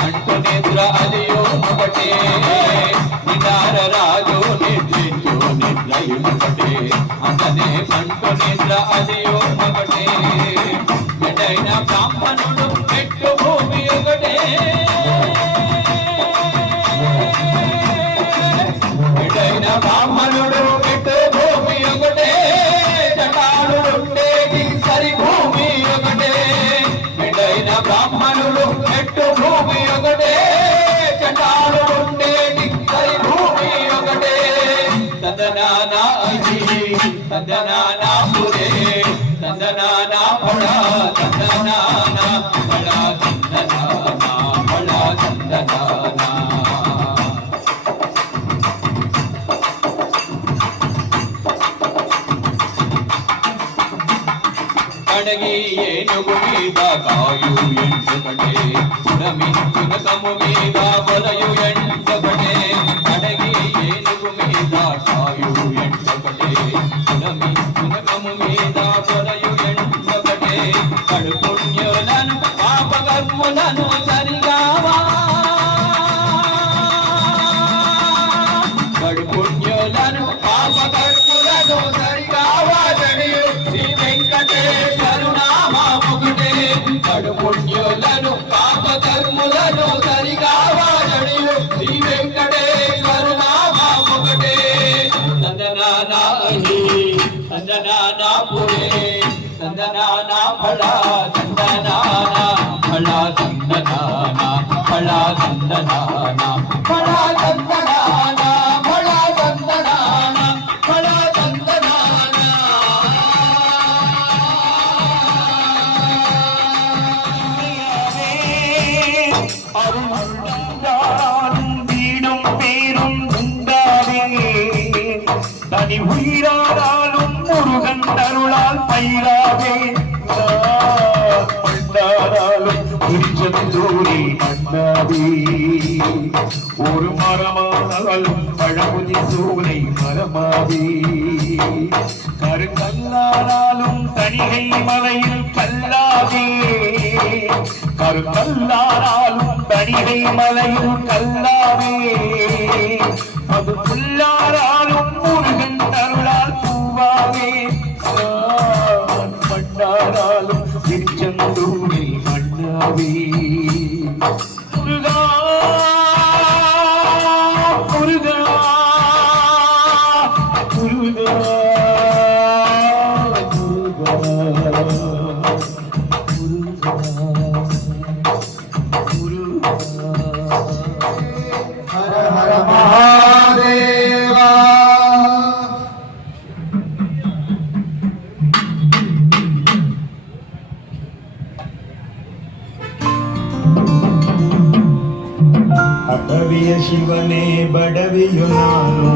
అంటు నిద్ర అదియో ఒకటే నిటార రాజు నిద్రించు నిద్రయునొకటే అతనే అంటు నిద్ర అదియో ఒకటే ఎటైన బ్రాహ్మణుడు పెట్టు భూమి ఒకటే ఎటైన బ్రాహ్మణుడు పెట్టు భూమి ఒకటే చటాలుండేటి సరి భూమి ఒకటే ఎటైన బ్రాహ్మణుడు పెట్టు భూమి ఒకటే చటాలుండేటి సరి భూమి ఒకటే తందనానా తందనానా పురే తందనానా పడా తందనానా పడా తందనానా పడా తందనానా అడగి ఏనుగు మీద కాయు ఎండొకటే రమించున కము మీద వలయు ఎండొకటే అడగి ఏనుగు మీద కాయు ఎండొకటే రమించున కము మీద వలయు ఎండొకటే కడు పుణ్యులను పాపకర్ములను సరిగావా కడు పుణ్యులను పాపకర్ములను సరిగావా జడియు శ్రీ వెంకటేశ్వరు నామముకుటే కడు పుణ్యులను పాపకర్ములను సరిగావా జడియు శ్రీ వెంకటేశ్వరు నామముకుటే తందనానా తందనానా పురే తందనానా ఫళా తందనానా ఫళా తందనానా ఫళా తందనానా ఫళా తందనానా ఫళా తందనానా ఫళా తందనానా அருளாரும் வீடும் பேரும் உண்டாவே தனி உயிராலும் முருகன் அருளால் பயிராவே மண்டாராலும் குறிச்சந்தூரி மண்டாவே ஒரு மரமானாலும் பழமுதி சோலை மரமாவே கருங்கல்லானாலும் தனிகை மலையில் கல்லாவே கருங்கல்லானாலும் தனிகை மலையில் கல்லாவே அது புல்லாராலும் முருகன் அருளால் பூவாவே மண்ணாராலும் திருச்செந்தூரில் மண்ணாவே முருகா முருகா முருகா హర హర మహాదేవా ಅಟವಿಯ ಶಿವನೇ ಬಡವಿಯು ನಾನು